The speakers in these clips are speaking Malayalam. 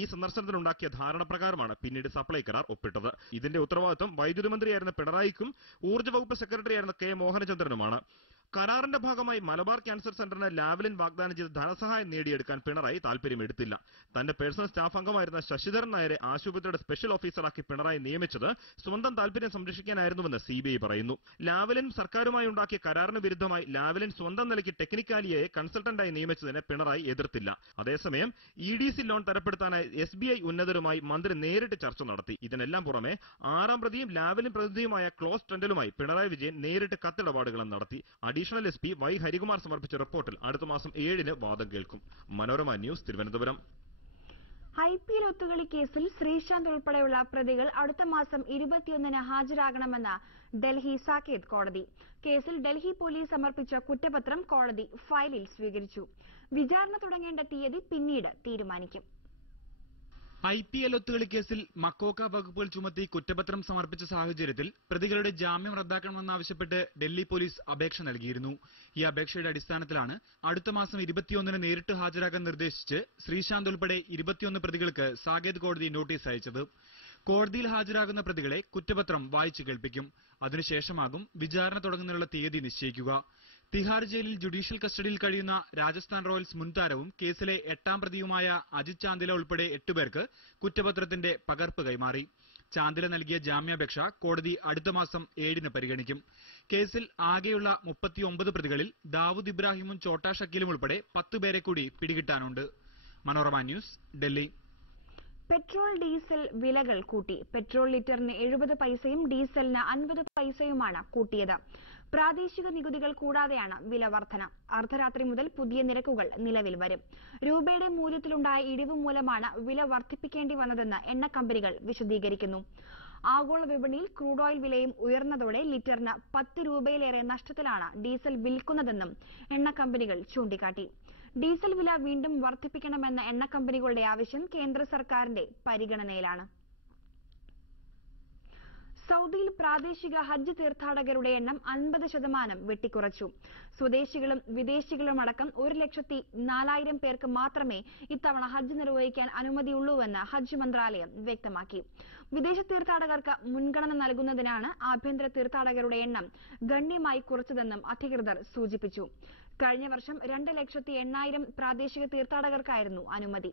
ഈ സന്ദർശനത്തിനുണ്ടാക്കിയ ധാരണപ്രകാരമാണ് പിന്നീട് സപ്ലൈ കരാർ ഒപ്പിട്ടത്. ഇതിന്റെ ഉത്തരവാദിത്വം വൈദ്യുതി മന്ത്രിയായിരുന്ന പിണറായിക്കും ഊർജ്ജ വകുപ്പ് സെക്രട്ടറിയായിരുന്ന കെ മോഹനചന്ദ്രനുമാണ്. കരാറിന്റെ ഭാഗമായി മലബാർ ക്യാൻസർ സെന്ററിന് ലാവ്ലിൻ വാഗ്ദാനം ചെയ്ത് ധനസഹായം നേടിയെടുക്കാൻ പിണറായി താൽപര്യമെടുത്തില്ല. തന്റെ പേഴ്സണൽ സ്റ്റാഫ് അംഗമായിരുന്ന ശശിധരൻ നായരെ ആശുപത്രിയുടെ സ്പെഷ്യൽ ഓഫീസറാക്കി പിണറായി നിയമിച്ചത് സ്വന്തം താൽപര്യം സംരക്ഷിക്കാനായിരുന്നുവെന്ന് സിബിഐ പറയുന്നു. ലാവ്ലിൻ സർക്കാരുമായി ഉണ്ടാക്കിയ കരാറിന് വിരുദ്ധമായി ലാവ്ലിൻ സ്വന്തം നിലയ്ക്ക് ടെക്നിക്കാലിയെ കൺസൾട്ടന്റായി നിയമിച്ചതിനെ പിണറായി എതിർത്തില്ല. അതേസമയം EDC ലോൺ തരപ്പെടുത്താനായി SBI ഉന്നതരുമായി മന്ത്രി നേരിട്ട് ചർച്ച നടത്തി. ഇതിനെല്ലാം പുറമെ 6ാം പ്രതിയും ലാവ്ലിൻ പ്രതിനിധിയുമായ ക്ലോസ് ട്രെൻഡലുമായി പിണറായി വിജയൻ നേരിട്ട് കത്തിടപാടുകളും നടത്തി. അഡീഷണൽ SP Y ഹരികുമാർ സമർപ്പിച്ച റിപ്പോർട്ടിൽ അടുത്ത മാസം 7-ന് വാദം കേൾക്കും. മനോരമ ന്യൂസ്, തിരുവനന്തപുരം. IPL ഒത്തുകളി കേസിൽ ശ്രീശാന്ത് ഉൾപ്പെടെയുള്ള പ്രതികൾ അടുത്ത മാസം 21-ന് ഹാജരാകണമെന്ന് ഡൽഹി സാകേത് കോടതി. കേസിൽ ഡൽഹി പോലീസ് സമർപ്പിച്ച കുറ്റപത്രം കോടതി ഫയലിൽ സ്വീകരിച്ചു. വിചാരണ തുടങ്ങേണ്ട തീയതി പിന്നീട് തീരുമാനിക്കും. IPL ഒത്തുകളി കേസിൽ മക്കോക്ക വകുപ്പുകൾ ചുമത്തി കുറ്റപത്രം സമർപ്പിച്ച സാഹചര്യത്തിൽ പ്രതികളുടെ ജാമ്യം റദ്ദാക്കണമെന്നാവശ്യപ്പെട്ട് ഡൽഹി പോലീസ് അപേക്ഷ നൽകിയിരുന്നു. ഈ അപേക്ഷയുടെ അടിസ്ഥാനത്തിലാണ് അടുത്ത മാസം 21-ന് നേരിട്ട് ഹാജരാകാൻ നിർദ്ദേശിച്ച് ശ്രീശാന്ത് ഉൾപ്പെടെ 21 പ്രതികൾക്ക് സാകേത് കോടതി നോട്ടീസ് അയച്ചത്. കോടതിയിൽ ഹാജരാകുന്ന പ്രതികളെ കുറ്റപത്രം വായിച്ചു കേൾപ്പിക്കും. അതിനുശേഷമാകും വിചാരണ തുടങ്ങുന്നതിനുള്ള തീയതി നിശ്ചയിക്കുക. തിഹാർ ജയിലിൽ ജുഡീഷ്യൽ കസ്റ്റഡിയിൽ കഴിയുന്ന രാജസ്ഥാൻ റോയൽസ് മുൻ താരവും കേസിലെ 8ാം പ്രതിയുമായ അജിത് ചാന്ദില ഉൾപ്പെടെ 8 പേർക്ക് കുറ്റപത്രത്തിന്റെ പകർപ്പ് കൈമാറി. ചാന്ദില നൽകിയ ജാമ്യാപേക്ഷ കോടതി അടുത്ത മാസം 7-ന് പരിഗണിക്കും. കേസിൽ ആകെയുള്ള 39 പ്രതികളിൽ ദാവൂദ് ഇബ്രാഹിമും ചോട്ടാ ഷക്കീലും ഉൾപ്പെടെ 10 പേരെ കൂടി പിടികിട്ടാനുണ്ട്. Manorama news, Delhi. Petrol diesel വിലകൾ കൂട്ടി. പെട്രോൾ ലിറ്ററിന് 70 പൈസയും ഡീസലിന് 50 പൈസയുമാണ് കൂട്ടിയത്. പ്രാദേശിക നികുതികൾ കൂടാതെയാണ് വില വർധന. അർദ്ധരാത്രി മുതൽ പുതിയ നിരക്കുകൾ നിലവിൽ വരും. രൂപയുടെ മൂല്യത്തിലുണ്ടായ ഇടിവ് മൂലമാണ് വില വർദ്ധിപ്പിക്കേണ്ടി വന്നതെന്ന് എണ്ണ കമ്പനികൾ വിശദീകരിക്കുന്നു. ആഗോള വിപണിയിൽ ക്രൂഡ് ഓയിൽ വിലയും ഉയർന്നതോടെ ലിറ്ററിന് 10 രൂപയിലേറെ നഷ്ടത്തിലാണ് ഡീസൽ വിൽക്കുന്നതെന്നും എണ്ണ കമ്പനികൾ ചൂണ്ടിക്കാട്ടി. ഡീസൽ വില വീണ്ടും വർദ്ധിപ്പിക്കണമെന്ന എണ്ണ കമ്പനികളുടെ ആവശ്യം കേന്ദ്ര സർക്കാരിന്റെ പരിഗണനയിലാണ്. സൌദിയിൽ പ്രാദേശിക ഹജ്ജ് തീർത്ഥാടകരുടെ എണ്ണം 50% വെട്ടിക്കുറച്ചു. സ്വദേശികളും വിദേശികളുമടക്കം 1,04,000 പേർക്ക് മാത്രമേ ഇത്തവണ ഹജ്ജ് നിർവഹിക്കാൻ അനുമതിയുള്ളൂവെന്ന് ഹജ്ജ് മന്ത്രാലയം വ്യക്തമാക്കി. വിദേശ തീർത്ഥാടകർക്ക് മുൻഗണന നൽകുന്നതിനാണ് ആഭ്യന്തര തീർത്ഥാടകരുടെ എണ്ണം ഗണ്യമായി കുറച്ചതെന്നും അധികൃതർ സൂചിപ്പിച്ചു. കഴിഞ്ഞ വർഷം 2,08,000 പ്രാദേശിക തീർത്ഥാടകർക്കായിരുന്നു അനുമതി.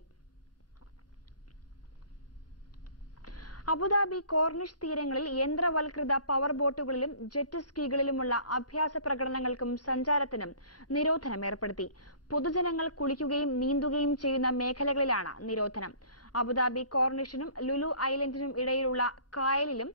അബുദാബി കോർണിഷ് തീരങ്ങളിൽ യന്ത്രവൽകൃത പവർ ബോട്ടുകളിലും ജെറ്റ് സ്കീകളിലുമുള്ള അഭ്യാസ പ്രകടനങ്ങൾക്കും സഞ്ചാരത്തിനും നിരോധനം ഏർപ്പെടുത്തി. പൊതുജനങ്ങൾ കുളിക്കുകയും നീന്തുകയും ചെയ്യുന്ന മേഖലകളിലാണ് നിരോധനം. അബുദാബി കോർണിഷിനും ലുലു ഐലൻഡിനും ഇടയിലുള്ള കായലിലും